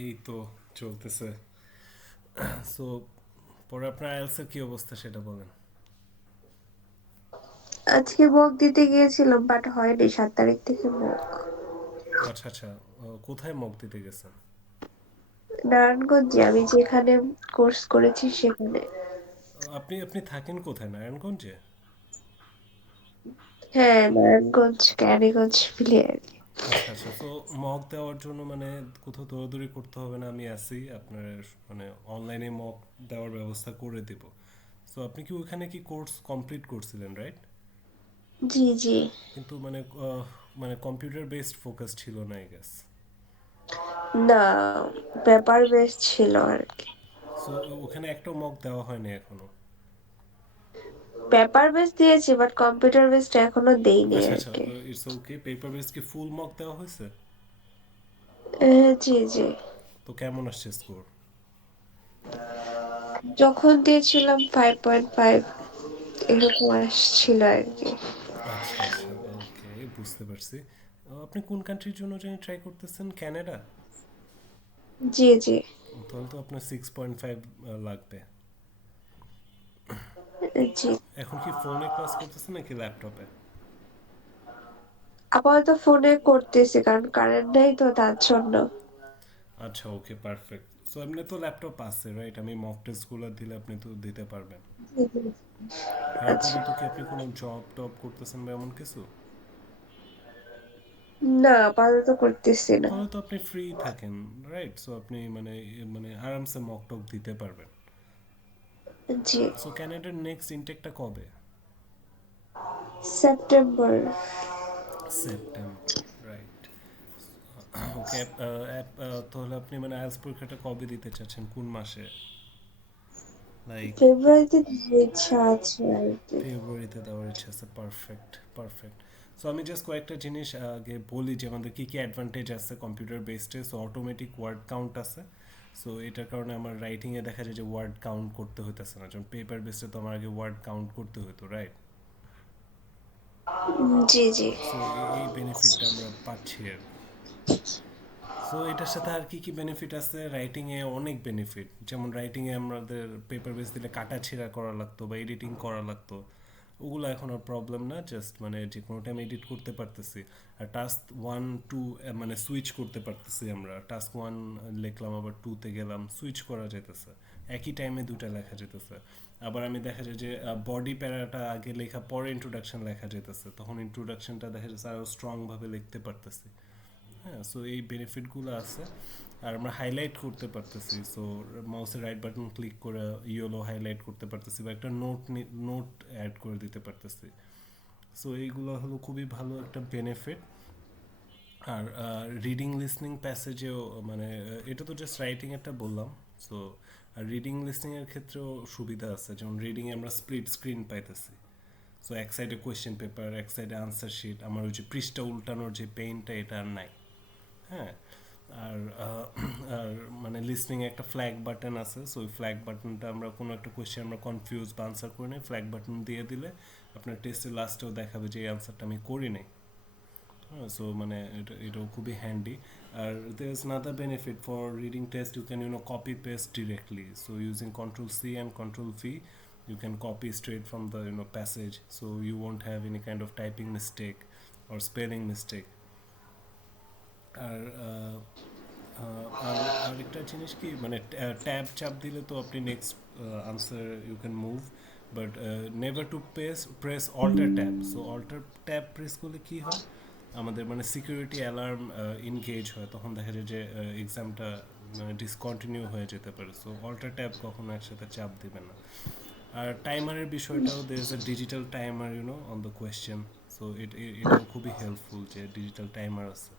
এই তো চলতেছে। সো পরে আপনার আইএলটিএস এর কি অবস্থা সেটা বলেন। আজকে মক দিতে গিয়েছিলাম বাট হয়নি, 7 তারিখ থেকে মক। আচ্ছা আচ্ছা, কোথায় মক দিতে গেছেন? নারায়ণগঞ্জে, আমি যেখানে কোর্স করেছি সেখানে। আপনি আপনি থাকেন কোথায়, নারায়ণগঞ্জে? হ্যাঁ, নারায়ণগঞ্জ ক্যানিগঞ্জ মিলিয়ে আর কি। আচ্ছা আচ্ছা, সো মক দেওয়ার জন্য মানে কোথাও দৌড়াদৌড়ি করতে হবে না, আমি আছি আপনার, মানে অনলাইনে মক দেওয়ার ব্যবস্থা করে দেব। সো আপনি কি ওইখানে কি কোর্স কমপ্লিট করছিলেন, রাইট? জি জি। কিন্তু মানে মানে কম্পিউটার বেসড ফোকাস ছিল না, আই গেস। না, পেপার বেস ছিল আর কি। সো ওখানে একটাও মক দেওয়া হয়নি এখনো? পেপার বেস দিয়েছি বাট কম্পিউটার বেসটা এখনো দেইনি আচ্ছা আর আচ্ছা, কি। It's okay. পেপার বেস কি ফুল মক দেওয়া হয়েছে? জি জি। তো কেমন আসছে স্কোর? যখন দিয়েছিলাম 5.5 এরকম আসছিল আর কি। আচ্ছা আচ্ছা, ওকে, বুঝতে পারছি। আপনি কোন কান্ট্রির জন্য জানি ট্রাই করতেছেন, ক্যানাডা? জি জি। তাহলে তো আপনার 6.5 লাগবে। জি। এখন কি ফোনে ক্লাস করতেছেন নাকি ল্যাপটপে? আপাতত ফোনে করতেছি কারণ কারেন্ট নেই তো তার জন্য। আচ্ছা, ওকে, পারফেক্ট। সো এমনি তো ল্যাপটপ আছে, রাইট? আমি মক টেস্টগুলো দিলে আপনি তো দিতে পারবেন। জি, জি। আর আচ্ছা। আপাতত কি আপনি কোনো জব টব করতেছেন বা এমন কিছু? না, আপাতত করতেছি না। তাহলে তো আপনি ফ্রি থাকেন, রাইট? সো আপনি মানে মানে আরামসে মক টক দিতে পারবেন। জি। সো ক্যানাডার নেক্সট ইনটেকটা কবে? সেপ্টেম্বর। September, right. ওকে। তাহলে আপনি মানে আইএলটিএস পরীক্ষাটা কবে দিতে চাচ্ছেন, কোন মাসে? লাইক ফেব্রুয়ারিতে দেওয়ার ইচ্ছা আছে আর কি। ফেব্রুয়ারিতে দেওয়ার ইচ্ছা আছে, পারফেক্ট পারফেক্ট। সো আমি জাস্ট কয়েকটা জিনিস আগে বলি যে আমাদের কী কী অ্যাডভান্টেজ আছে কম্পিউটার বেসডে। সো অটোমেটিক ওয়ার্ড কাউন্ট আছে। সো এটার কারণে আমার রাইটিংয়ে দেখা যায় যে ওয়ার্ড কাউন্ট করতে হইতেছে না, যেমন পেপার বেসডে তো আমার আগে ওয়ার্ড কাউন্ট করতে হতো, রাইট? জি জি। সো এই বেনিফিটটা আমরা পাচ্ছি আর কি। সো এটার সাথে আর কি কি বেনিফিট আছে, রাইটিংয়ে অনেক বেনিফিট। যেমন রাইটিংয়ে আমাদের পেপার বেস দিলে কাটা ছেঁড়া করা লাগতো বা এডিটিং করা লাগতো, ওগুলো এখন আর প্রবলেম না, জাস্ট মানে যে কোনো টাইম এডিট করতে পারতেছি। আর টাস্ক 1 2 মানে সুইচ করতে পারতেছি, আমরা টাস্ক 1 লিখলাম আবার 2-তে গেলাম, সুইচ করা যেতেছে, একই টাইমে দুটা লেখা যেতেছে। আবার আমি দেখা যায় যে বডি প্যারাটা আগে লেখা পরে ইন্ট্রোডাকশন লেখা যেতেছে, তখন ইন্ট্রোডাকশনটা দেখা যাচ্ছে আরও স্ট্রংভাবে লিখতে পারতেছি। হ্যাঁ, সো এই বেনিফিটগুলো আছে। আর আমরা হাইলাইট করতে পারতেছি, সো মাউসের রাইট বাটন ক্লিক করে ইয়েলো হাইলাইট করতে পারতেছি বা একটা নোট অ্যাড করে দিতে পারতেছি। সো এইগুলো হলো খুবই ভালো একটা বেনিফিট। আর রিডিং লিসনিং প্যাসেজেও মানে এটা তো জাস্ট রাইটিং একটা বললাম। সো আর রিডিং লিসনিং এর ক্ষেত্রেও সুবিধা আছে, যেমন রিডিংয়ে আমরা স্প্লিট স্ক্রিন পাইতেছি। সো এক সাইডে কোয়েশ্চেন পেপার, এক সাইডে আনসার শিট, আমার ওই যে পৃষ্ঠা উল্টানোর যে পেইনটা এটা আর নাই। হ্যাঁ। আর আর মানে লিসনিং একটা ফ্ল্যাগ বাটন আছে, সো ওই ফ্ল্যাগ বাটনটা আমরা কোনো একটা কোয়েশ্চেন আমরা কনফিউজ বা আনসার করে নিই, ফ্ল্যাগ বাটন দিয়ে দিলে আপনার টেস্টের লাস্টেও দেখাবে যে এই আনসারটা আমি করি নাই। হ্যাঁ, সো মানে এটাও খুবই হ্যান্ডি। আর there is another benefit for reading test, you can copy paste directly, so using control C and control V you can copy straight from the passage, so you won't have any kind of typing mistake or spelling mistake. আর আর আরেকটা জিনিস কি, মানে tab চাপ দিলে তো আপনি next answer you can move, but never to press alter tab. So alter tab press করলে কি হয়, আমাদের মানে সিকিউরিটি অ্যালার্ম ইনগেজ হয়, তখন দেখা যায় যে এক্সামটা মানে ডিসকন্টিনিউ হয়ে যেতে পারে। সো অল্টার ট্যাব কখনো একসাথে চাপ দিবে না। আর টাইমারের বিষয়টাও, there is a digital timer on the question. So এটাও খুবই হেল্পফুল যে ডিজিটাল টাইমার আছে।